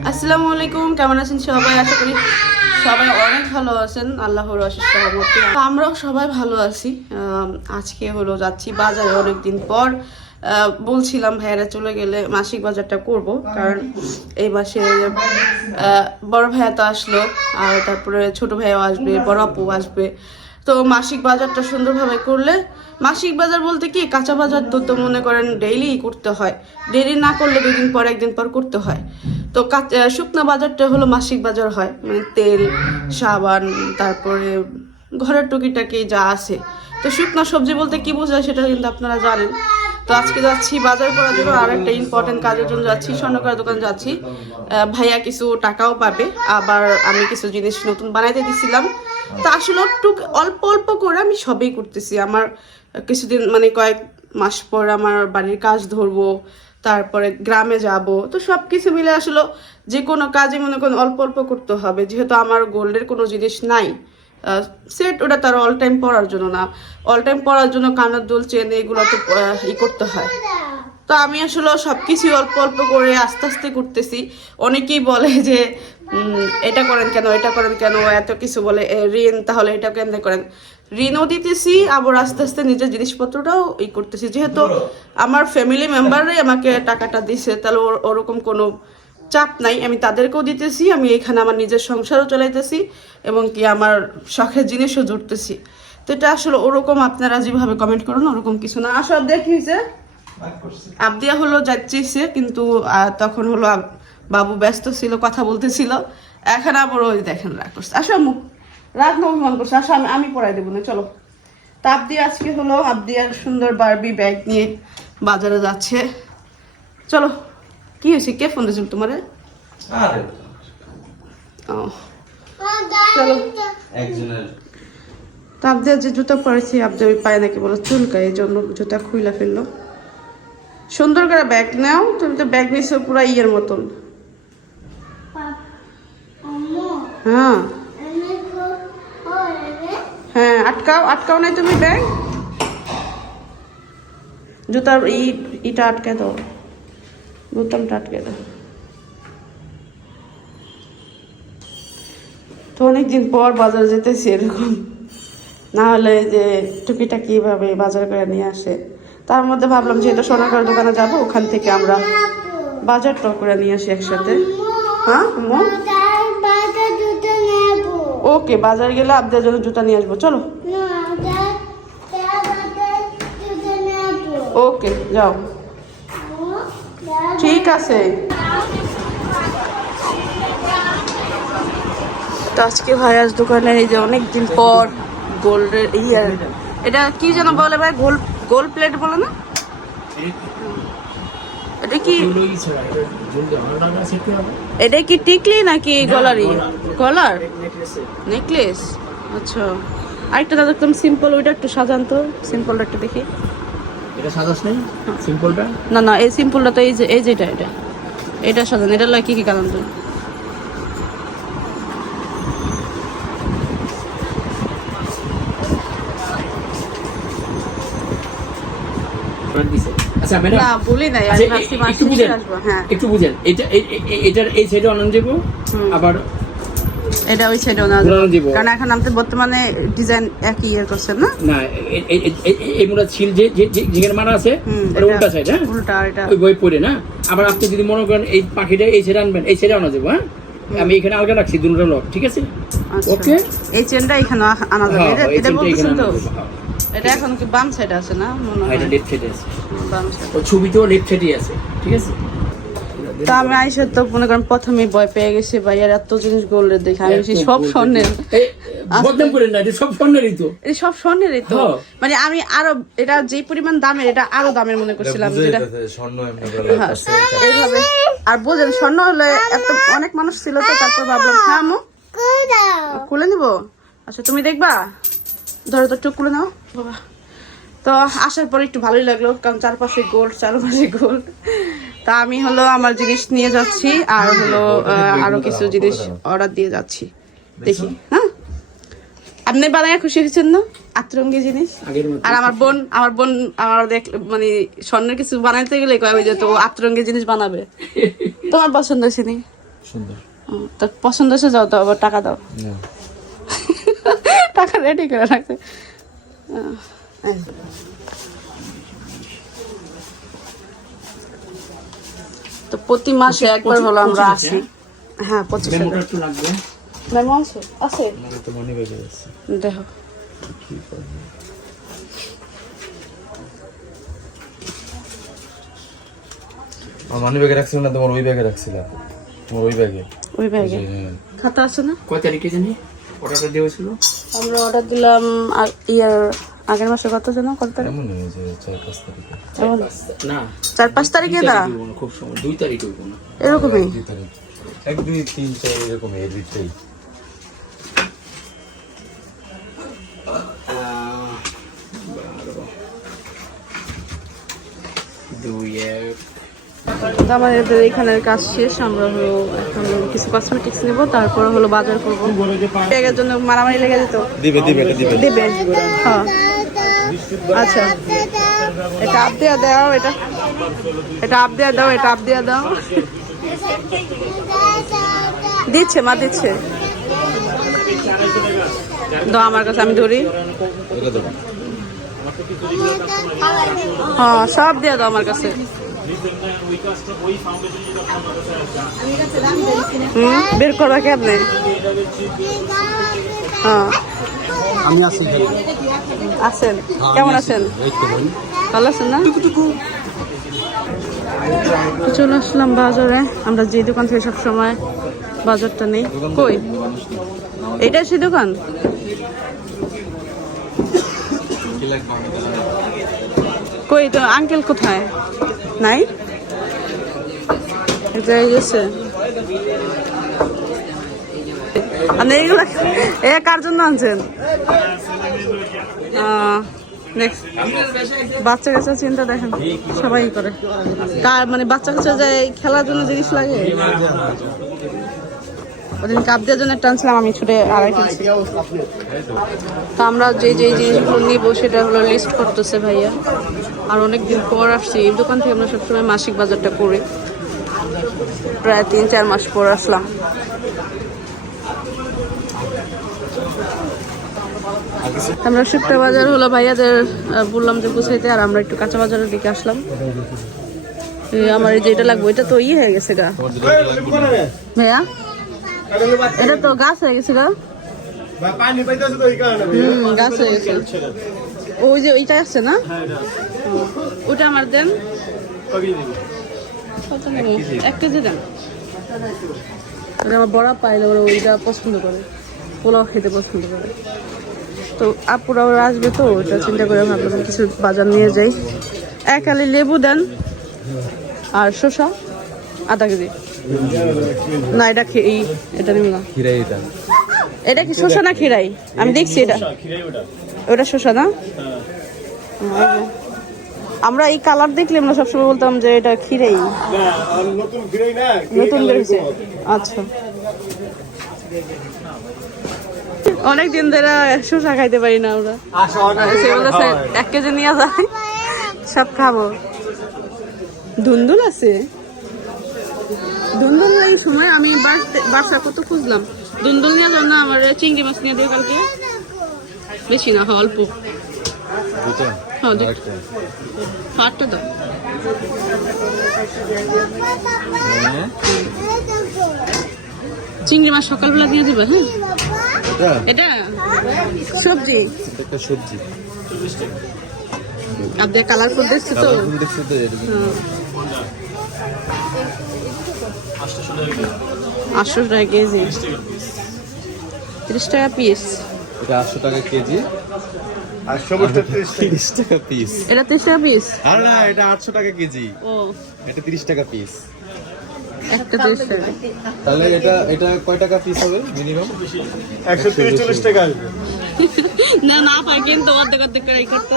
আসসালামু আলাইকুম কেমন আছেন সবাই? আশা করি সবাই অনেক ভালো আছেন। আল্লাহর অশেষ সহমতি আমরাও সবাই ভালো আছি। আজকে হলো যাচ্ছি বাজারে অনেকদিন পর। আহ, বলছিলাম ভাইয়ারা চলে গেলে মাসিক বাজারটা করব কারণ এই মাসে বড় ভাইয়া তো আসলো আর তারপরে ছোট ভাইয়াও আসবে বড় আপু আসবে। তো মাসিক বাজারটা সুন্দরভাবে করলে, মাসিক বাজার বলতে কি, কাঁচা বাজার তো তো মনে করেন ডেইলি করতে হয়। ডেইলি না করলে দুদিন পর, একদিন পর করতে হয়। তো শুকনা বাজারটা হলো মাসিক বাজার হয়। মানে তেল, সাবান, তারপরে ঘরের টুকিটাকি যা আছে। তো শুকনা সবজি বলতে কি বোঝায় সেটা কিন্তু আপনারা জানেন। তো আজকে যাচ্ছি বাজার করার জন্য আর একটা ইম্পর্টেন্ট কাজের জন্য যাচ্ছি, স্বর্ণকার দোকান যাচ্ছি। ভাইয়া কিছু টাকাও পাবে। আবার আমি কিছু জিনিস নতুন বানাইতে দিছিলাম। তো আসলে একটু অল্প অল্প করে আমি সবই করতেছি। আমার কিছুদিন মানে কয়েক মাস পর আমার বাড়ির কাজ ধরবো, তারপরে গ্রামে যাব। তো সব কিছু মিলে আসলে যে কোনো কাজে মনে করেন অল্প অল্প করতে হবে। যেহেতু আমার গোল্ডের কোনো জিনিস নাই সেট ওটা তার অল টাইম পরার জন্য না। অল টাইম পরার জন্য কানের দুল, চেন এগুলো তো ই করতে হয়। তো আমি আসলে সব কিছু অল্প অল্প করে আস্তে আস্তে করতেছি। অনেকেই বলে যে এটা করেন কেন এটা করেন কেন এত কিছু বলে ঋণ তাহলে এটা কেন করেন? ঋণও দিতেছি আবার আস্তে আস্তে নিজের জিনিসপত্রটাও ই করতেছি। যেহেতু আমার ফ্যামিলি মেম্বাররাই আমাকে টাকাটা দিছে তাহলে ওর- ওরকম কোনো চাপ নাই। আমি তাদেরকেও দিতেছি আমি এখানে আমার নিজের সংসারও চলাইতেছি এবং কি আমার শখের জিনিসও জুড়তেছি তো এটা আসলে ওরকম আপনারা যেভাবে কমেন্ট করুন ওরকম কিছু না। আসলে দেখিছে আবদিয়া হলো যাচ্ছিছে কিন্তু তখন হলো বাবু ব্যস্ত ছিল কথা বলতেছিল। এখন আবার ওই দেখেন রাগ করছে। আসো আম্মু রাগ না অভিমান করছে। আসো আমি আমি পড়াই দেবো না চলো। তাপ দিয়ে আজকে হলো আবদিয়ার সুন্দর বারবি ব্যাগ নিয়ে বাজারে যাচ্ছে। চলো কি হয়েছে? কে ফোন দিয়েছিল তোমার? চলো। একজনের। তো আবদিয়া যে জুতা পরেছি আবদিয়া ওই পায়ে নাকি বলো চুলকায় এই জন্য জুতা খুইলা ফেলল। সুন্দর করে ব্যাগ নাও তুমি তো ব্যাগ নিয়েছো পুরো ইয়ের মতন। হ্যাঁ হ্যাঁ আটকাও আটকাও নাই তুমি ব্যাগ। জুতার ই, ইটা আটকে দাও। বোতামটা আটকে দাও। তো অনেকদিন পর বাজার যেতেছি এরকম। না হলে যে টুকিটাকি ভাবে বাজার করে নিয়ে আসে। তার মধ্যে ভাবলাম যে যেহেতু সোনাকার দোকানে যাব, ওখান থেকে আমরা বাজারটা করে নিয়ে আসি একসাথে। হ্যাঁ আম্মু? ওকে বাজার গেলে আপনাদের জন্য জুতা নিয়ে আসব চলো। ওকে যাও। ঠিক আছে। তো আজকে ভাইয়াস দোকানে এই যে অনেকদিন পর গোল্ডের ইয়ার এটা কি যেন বলে ভাই? গোল গোল প্লেট বলে না? এটা কি? এটা কি টিকলি নাকি গলারি গলার। নেকলেস। আচ্ছা। আরেকটা দাদা একদম সিম্পল ওইটা একটু সাজান তো। সিম্পলটা একটু দেখি। এটা সাজাস নেই? সিম্পলটা না না এই সিম্পলটা তো এই যে এই যেটা এটা। এটা সাজান এটা লাগে কি কি কারণ আচ্ছা ম্যাডাম না বলি নাই আচ্ছা, আমি ভাবছি মাসে আসব হ্যাঁ। একটু বুঝেন এটা এটার এই সাইডে অনলাইন দেবো আবার এটা ওই সাইডে না ঘোরানো দিব। কারণ এখন আপনি বর্তমানে ডিজাইন একই ইয়ে করছেন না? না এই ছিল যে যে- মারা আছে এটা উল্টা সাইড হ্যাঁ? উল্টা এটা। ওই বই পড়ে না? আবার আপনি যদি মনে করেন এই পাখিটা এই সাইডে আনবেন এই সাইডে আনা যাব হ্যাঁ? আমি এখানে আলগা রাখছি দুটো লক ঠিক আছে? আচ্ছা। ওকে এই চেনটা এখানে আনা যাবে। হ্যাঁ এটা- তো। হ্যাঁ। এটা এখন কি বাম সাইডে আছে না? মনে হ্যাঁ, এটা লেফট সাইডে আছে। বাম সাইড ও ছবিতেও লেফট সাইডে আছে ঠিক আছে? তা আমি আইসা তো মনে করেন প্রথমেই ভয় পেয়ে গেছি ভাইয়ার এত জিনিস গোল্ডের দেখে। আমি বলছি, সব স্বর্ণের। বদনাম করেন না এটা সব স্বর্ণেরই তো। এই সব স্বর্ণেরই তো। হ্যাঁ। মানে আমি আরও এটা যে পরিমাণ দামের এটা আরও দামের মনে করছিলাম যেটা স্বর্ণ এমনি হ্যাঁ, এইভাবে। আর বোঝেন স্বর্ণ হলে এত অনেক মানুষ ছিল তো তারপর ভাবলাম হ্যাঁ আমু খুলে নিব? আচ্ছা তুমি দেখবা? ধরো তো খুলে নাও। বাবা। তো আসার পর একটু ভালোই লাগল কারণ চারপাশে গোল্ড চারপাশে গোল্ড তা আমি হলো আমার জিনিস নিয়ে যাচ্ছি আর হলো আরও কিছু জিনিস অর্ডার দিয়ে যাচ্ছি। দেখি হ্যাঁ? আপনি বানায় খুশি হয়েছেন না? আতরঙ্গি জিনিস? আর আমার বোন আমার বোন আমার দেখ মানে স্বর্ণের কিছু বানাইতে গেলে কয় ওই যে তো আতরঙ্গি জিনিস বানাবে। তোমার পছন্দ হয়েছে নি? সুন্দর। তো পছন্দ হয়েছে যাও তো আবার টাকা দাও। টাকা রেডি করে রাখছে। তো প্রতি মাসে একবার হলো আমরা আসি। হ্যাঁ? পঁচিশ মেমো আছে? আছে। মনে বেজে যাচ্ছে। দেখো। মানি ব্যাগে রাখছিল না তোমার ওই ব্যাগে রাখছিলাম। তোমার ওই ব্যাগে ওই ব্যাগে হ্যাঁ খাতা আছে না? কয় তারিখে জানি? অর্ডারটা দেওয়া ছিল আমরা অর্ডার দিলাম ইয়ার আগের মাসে কত যেন কত তারিখ? এমন নেই যে চার পাঁচ তারিখে? না চার পাঁচ তারিখে না, খুব সময় দুই তারিখ হইব না। এরকমই? এক দুই তিন চার এরকম এর ভিতরেই তো আমাদের এখানের কাজ শেষ আমরা হলো এখন কিছু কসমেটিক্স নেব তারপরে হলো বাজার করব। ব্যাগের জন্য মারামারি লেগে যেত। দিবে দিবে দিবে। হ্যাঁ। আচ্ছা। এটা আপ দেওয়া দাও এটা। এটা আপ দেওয়া দাও এটা আপ দেওয়া দাও। দিচ্ছে মা দিচ্ছে। দাও আমার কাছে আমি ধরি। হ্যাঁ সব দিয়ে দাও আমার কাছে। বের করবা কেমনে? হ্যাঁ। আমি আছি আছেন? কেমন আছেন? ভালো আছেন না? চলে আসলাম বাজারে। আমরা যে দোকান থেকে সব সময় বাজারটা নেই। কই? এটা সেই দোকান? কই তো আঙ্কেল কোথায়? নাই? গেছে। আপনি এগুলো এ কার জন্য আনছেন? বাচ্চা কাচ্চা চিন্তা দেখেন, সবাই করে। কার মানে বাচ্চা কাচ্চা যায় খেলার জন্য জিনিস লাগে? ওদিন কাপ দেওয়ার জন্য টানছিলাম আমি ছুটে আড়াই তো আমরা যে যে জিনিসগুলো নিব সেটা হলো লিস্ট করতেছে ভাইয়া আর অনেক দিন পর আসছি এই দোকান থেকে আমরা সবসময় মাসিক বাজারটা করি প্রায় তিন চার মাস পর আসলাম আমরা শুক্তা বাজার হলো ভাইয়াদের বললাম যে গুছাইতে আর আমরা একটু কাঁচা বাজারের দিকে আসলাম আমার যেটা লাগবে ওইটা তো ইয়ে হয়ে গেছে গা ভাইয়া এটা তো গাছ হয়ে গেছে গা। পানি পাইতেছে তো এই কারণে। হুম গাছ হয়ে গেছে। ওই যে ওইটা আছে না? ও, ওটা আমার দেন। এক কেজি। দেন। আমার বড়া পাইলে ওরা ওইটা পছন্দ করে। পোলাও খেতে পছন্দ করে। তো আপুরা ওরা আসবে তো ওটা চিন্তা করে ভাবলাম কিছু বাজার নিয়ে যাই। এক আলি লেবু দেন। আর শসা আধা কেজি। না এটা এই এটা নিব না। খিরাই এটা। এটা কি শসা না খিরাই? আমি দেখছি এটা। ওটা। শসা না? আমরা এই কালার দেখলে আমরা সবসময় বলতাম যে এটা খিরাই। নতুন ফিরাই না নতুন বেরোছে আচ্ছা। অনেক দিন ধরে শসা খাইতে পারি না আমরা। বলেছে এক কেজি নিয়ে যায় সব খাব। ধুন্দুল আছে? ধুন্দুল এই সময় আমি বাস- কত খুঁজলাম? ধুন্দুল নিয়ে যাও না আমার চিংড়ি মাছ নিয়ে দিও কালকে। বেশি না হয় অল্প। দুটো? হ্যাঁ দু- দাও। হ্যাঁ? চিংড়ি মাছ সকালবেলা দিয়ে দিবে হ্যাঁ? এটা? সবজি। একটা সবজি। আপনার কালারফুল দেখছি তো? দেখছ তো এটা হ্যাঁ। আটশো টাকা কেজি। তিরিশ টাকা পিস এটা আটশো টাকা কেজি। তিরিশ টাকা। পিস এটা তিরিশ টাকা পিস আর না এটা আটশো টাকা কেজি। ও। এটা তিরিশ টাকা পিস একটা তিরিশ টাকা। তাহলে এটা এটা কয় টাকা পিস হবে মিনিমাম একশো তিরিশ চল্লিশ টাকা আসবে। না না পাই কিন্তু অর্ধেক অর্ধেক করে করতে।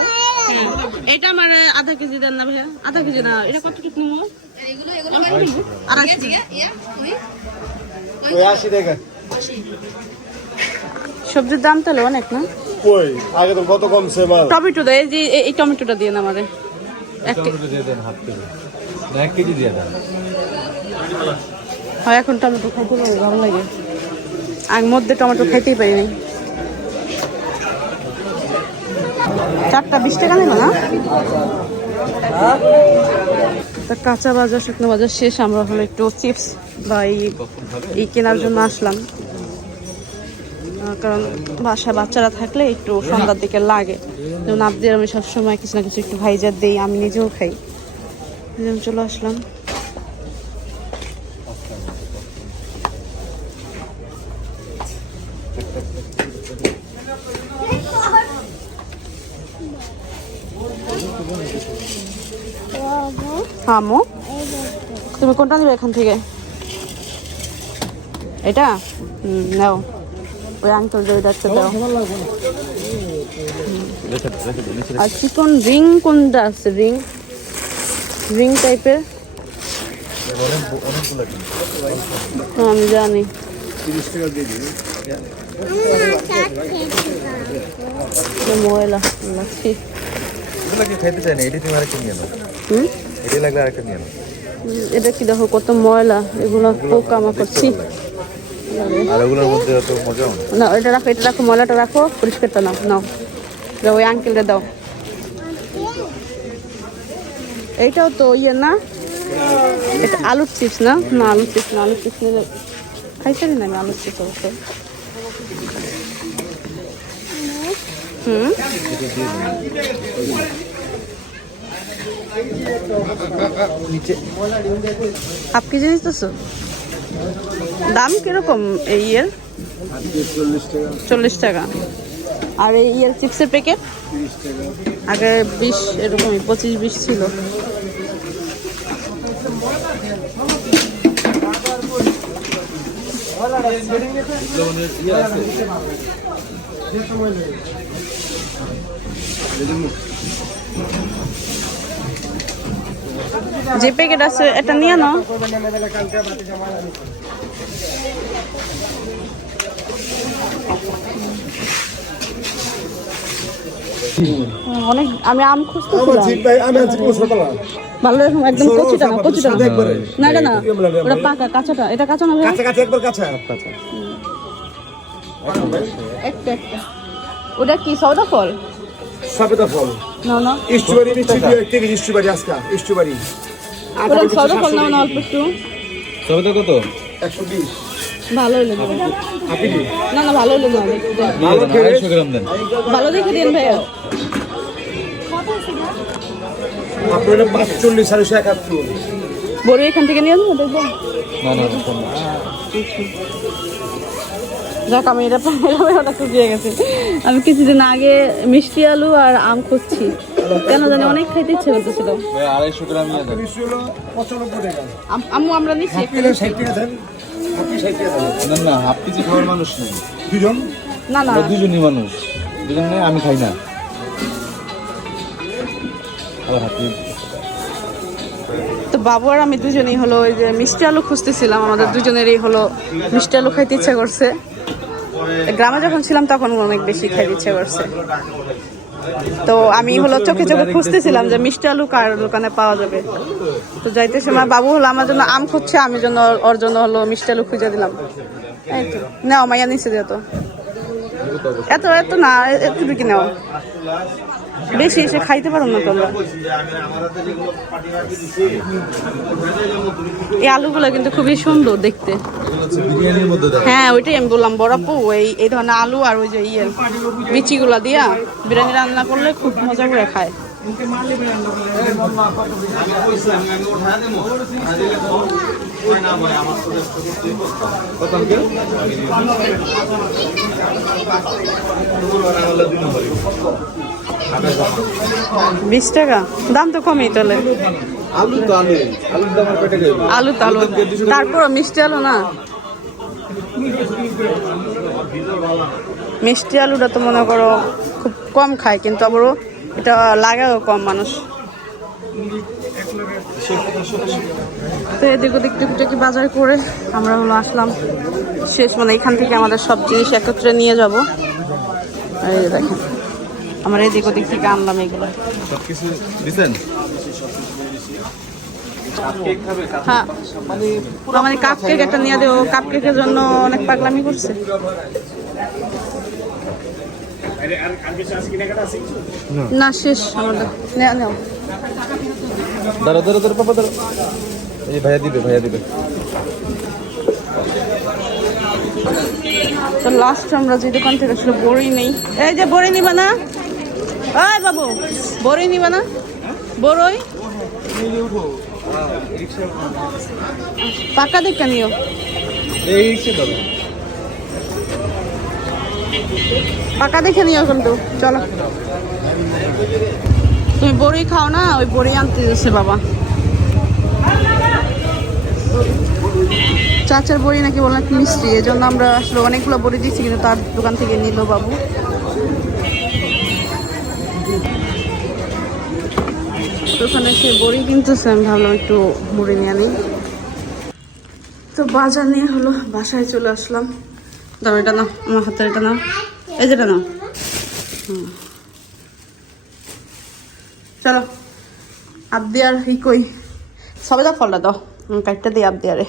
হ্যাঁ। এটা মানে আধা কেজি দেন না ভাইয়া। আধা কেজি না এটা কত টুকু সবজির দাম তাহলে অনেক না? কই? আগে তো কত কমছে মাল? টমেটো দেয় এই যে এই- টমেটোটা দিয়ে না আমারে। এক টমেটো দিয়ে দেন হাফ কেজি। না এক কেজি দিয়ে দেন। হয় এখন টমেটো খাইতে পারি ভালো লাগে। আমি মধ্যে টমেটো খাইতেই পারি নাই। চারটা বিশ টাকা নেবে না? কাঁচা বাজার, শুকনো বাজার, শেষ। আমরা হলো একটু চিপস বা এই কেনার জন্য আসলাম। কারণ বাসায় বাচ্চারা থাকলে একটু সন্ধ্যার দিকে লাগে। যেমন আপনাদের আমি সবসময় কিছু না কিছু একটু ভাইজার দিই, আমি নিজেও খাই। চলে আসলাম। আমো তুমি কোনটা নেবে এখান থেকে? এটা? নাও। ওই আঙ্কেল যে ওইটা একটা দাও। আর চিকন রিং কোনটা আছে? রিং? রিং টাইপের? আমি জানি। ময়লা লাগছে এগুলো কি খাইতে চাই না? এটি তুমি আরেকটা নিয়ে নাও। হুম? এটি লাগলে আরেকটা নিয়ে নাও। এটা কি দেখো কত ময়লা এগুলো পোকা মাকড় ছি। আর ওগুলোর মধ্যে অত মজাও না? এটা রাখো এটা রাখো ময়লাটা রাখো পরিষ্কারটা নাও নাও। দাও ওই আঙ্কেলটা দাও। এইটাও তো ইয়ে না? এটা আলুর চিপস না? না আলুর চিপস না আলুর চিপস নিলে খাইছালি না আমি আলুর চিপস অবশ্য? হুম? হাফ কেজি নিতেছো দাম কীরকম এই ইয়ের? চল্লিশ টাকা। আর এই ইয়ের চিপসের প্যাকেট? আগে বিশ, এরকমই, পঁচিশ, বিশ ছিল। যে প্যাকেট আছে এটা নিয়ে নাও। অনেক আমি আম সকালে ভালো একদম কচিটা না কচিটা। না। এটা না ওটা পাকা কাঁচাটা। এটা কাঁচা না ভাই? কাছাকাছি একবার কাছে একটা একটা। ওটা কি সৌদা ফল? সবেদা ফল। না না। ইস্টুবাড়ি এক থেকে ইস্টুবাড়ি আজকে ইস্টুবাড়ি ওটা সৌদা না অল্প একটু। তবে কত? একশো বিশ। ভালো হইল না না না ভালো হইল ভালো আড়াইশো গ্রাম দেন। ভালো দেখে দিন ভাইয়া। আপনার পাঁচচল্লিশ সাড়ে একাত্তর। বড়ি এখান থেকে নিয়ে আসব দেখব। না না না, কম না। যাক আমি এটা পাইলাম ওটা শুকিয়ে গেছে। আমি কিছুদিন আগে মিষ্টি আলু আর আম খুঁজছি। কেন জানি অনেক খাইতে ইচ্ছে করতেছিল। আড়াইশো গ্রাম আম্মু আমরা নিচ্ছি। হাফ কিলো ষাট টাকা দেন। আপনি ষাট টাকা দেন। না না হাফ কেজি খাওয়ার মানুষ নেই। দুজন? না না। দুজনই মানুষ। দুজন নেই আমি খাই না। তো বাবু আর আমি দুজনেই হলো ওই যে মিষ্টি আলু খুঁজতেছিলাম আমাদের দুজনেরই হলো মিষ্টি আলু খাইতে ইচ্ছা করছে। গ্রামে যখন ছিলাম তখন অনেক বেশি খাইতে ইচ্ছা করছে। তো আমি হলো চোখে চোখে খুঁজতেছিলাম যে মিষ্টি আলু কার দোকানে পাওয়া যাবে। তো যাইতে সময় বাবু হলো আমার জন্য আম খুঁজছে, আমি জন্য ওর জন্য হলো মিষ্টি আলু খুঁজে দিলাম। তো। নাও, মাইয়া নিচে যেত এত এত না একটু কি নাও। বেশি এসে খাইতে পারো না তোমরা। এই আলুগুলো কিন্তু খুবই সুন্দর দেখতে। হ্যাঁ ওইটাই আমি বললাম বড়াপু এই এই ধরনের আলু আর ওই যে ইয়ে বিচিগুলা দিয়া বিরিয়ানি রান্না করলে খুব মজা করে খায়। বিশ টাকা? দাম তো কমই তাহলে। আলু তো আলু। আলুর দাম আর পেটে গেল? আলু তো আলু। তারপর মিষ্টি আলু না? মিষ্টি আলুটা তো মনে করো খুব কম খায় কিন্তু আবারও এটা লাগাও কম মানুষ। তো এদিক ওদিক টুকিটাকি বাজার করে আমরা হলো আসলাম। শেষ মানে এখান থেকে আমাদের সব জিনিস একত্রে নিয়ে যাব। এই দেখেন। আমরা এদিক ওদিক থেকে আনলাম এগুলো। সব কিছু দিচ্ছেন হ্যাঁ মানে কাপ কেক একটা নিয়ে দেবো কাপ কেকের জন্য অনেক পাগলামি করছে। না শেষ আমাদের। নেও নেও। দাঁড়ো দাঁড়ো দাঁড়ো পাপা দাঁড়ো এই ভাইয়া দিবে ভাইয়া দিবে। তো লাস্ট আমরা যে দোকান থেকে আসলে বড়ই নেই। এই যে বড়ই নিবা না? ওই বাবু। বড়ই নিবা না? বড়ই পাকা দেখে নিও। পাকা দেখে নিও কিন্তু। চলো। তুমি বড়ি খাও না? ওই বড়ি আনতে যাচ্ছে বাবা। চাচার বড়ি নাকি বললাম মিষ্টি। এই জন্য আমরা আসলে অনেকগুলো বড়ি দিচ্ছি কিন্তু তার দোকান থেকে নিল বাবু। ওখানে সে বড়ি কিনতেছে, আমি ভাবলাম একটু মুড়ি নিয়ে নিই তো বাজার নিয়ে হলো, বাসায় চলে আসলাম। দাও এটা নাও, আমার হাতে এটা নাও। এই যেটা নাও। চলো আবদি আর ই কই? সবে দাও ফলটা দাও কাটটা দিই আবদি আরে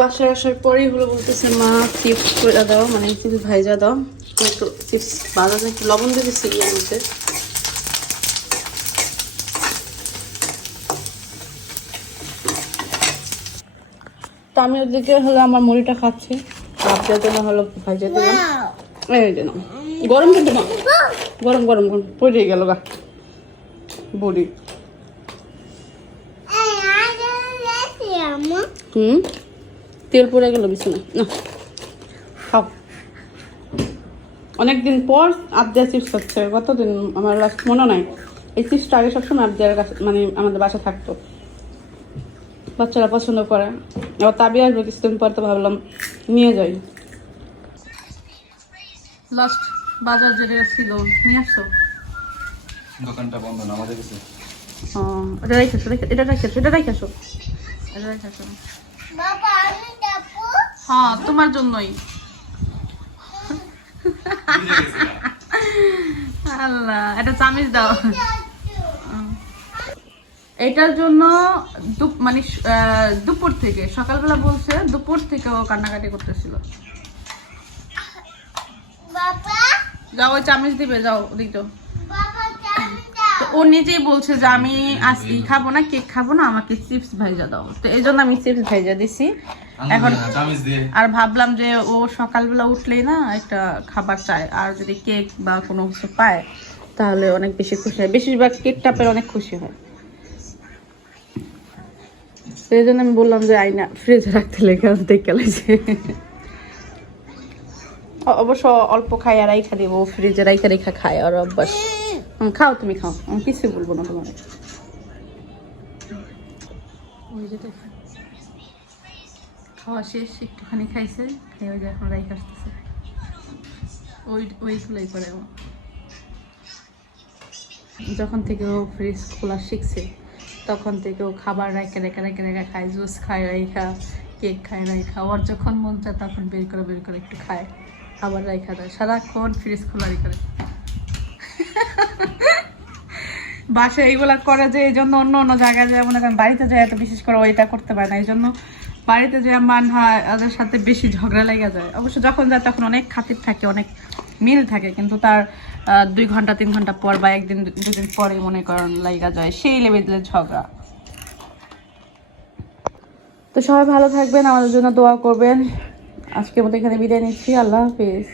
বাসায় আসার পরেই হলো বলতেছে, মা চিপস করে দাও মানে চিপস ভাইজা দাও। একটু চিপস বাজার একটু লবণ দিয়ে দিচ্ছি মধ্যে। তো আমি ওদিকে হলো আমার মুড়িটা খাচ্ছি। আপনার জন্য হলো ভাজা দিলাম। এই যে নাও। গরম কিন্তু গরম গরম গরম। পড়ে গেল গা। বড়ি। হুম? তেল পড়ে গেল, বিছানা। না। খাও। অনেকদিন পর আবদিয়া চিপস হচ্ছে। কতদিন? আমার লাস্ট মনে নাই। এই চিপসটা আগে সবসময় আবদিয়ার কাছে মানে আমাদের বাসা থাকতো। বাচ্চারা পছন্দ করে। এবার তাবি আসবে কিছুদিন পর তো ভাবলাম নিয়ে যাই। লাস্ট বাজার যেটা ছিল নিয়ে আসছো? দোকানটা বন্ধ না আমাদের কাছে। ও, এটা রেখে আসো রেখে- এটা রেখে আসো এটা রেখে আসো। এটা রেখে আসো। হ্যাঁ তোমার জন্যই। আল্লাহ এটা চামিচ দাও। এটার জন্য মানে দুপুর থেকে সকালবেলা বলছে দুপুর থেকে ও কান্নাকাটি করতেছিল। যাও ওই চামিচ দিবে যাও যাও। তো ও নিজেই বলছে যে আমি আজ খাব না কেক খাব না আমাকে চিপস ভাইজা দাও। তো এই জন্য আমি চিপস ভাইজা দিছি। এখন আর ভাবলাম যে ও সকালবেলা উঠলেই না একটা খাবার চায় আর যদি কেক বা কোনো কিছু পায় তাহলে অনেক বেশি খুশি হয়। বেশিরভাগ কেকটা পেয়ে অনেক খুশি হয়। এই জন্য আমি বললাম যে আইনা ফ্রিজে রাখতে লেগে দেখে লাগছে। অবশ্য অল্প খাই আর রাইখা দিব ফ্রিজে রাইখা রেখা খায় আর অভ্যাস। হুম, খাও তুমি খাও। আমি কিছুই বলব না তোমার খাওয়া শেষ একটুখানি খাইছে খেয়ে ওই যে এখন রাইখা আসতেছে। ওই ওইগুলোই করে ও। যখন থেকে ও ফ্রিজ খোলা শিখছে তখন থেকে ও খাবার রাইখা রেখা রেখা রেখা খায়, জুস খায়, রাইখা, কেক খায়, রাইখা। ওর যখন মন চায় তখন বের করে বের করে একটু খায় আবার রাইখা দেয়। সারাক্ষণ ফ্রিজ খোলাই করে বাসায় এইগুলা করে যে এই জন্য অন্য অন্য জায়গায় যায়, মনে করেন বাড়িতে যায় এত বিশেষ করে ওইটা করতে পারে না, এই জন্য বাড়িতে যে মান হয় ওদের সাথে বেশি ঝগড়া লেগে যায়। অবশ্য যখন যায় তখন অনেক খাতির থাকে, অনেক মিল থাকে, কিন্তু তার দুই ঘণ্টা, তিন ঘণ্টা পর বা একদিন দুদিন পরে মনে করেন লাইগা যায়, সেই লেভেলের ঝগড়া। তো সবাই ভালো থাকবেন, আমাদের জন্য দোয়া করবেন। আজকের মতো এখানে বিদায় নিচ্ছি, আল্লাহ হাফিজ।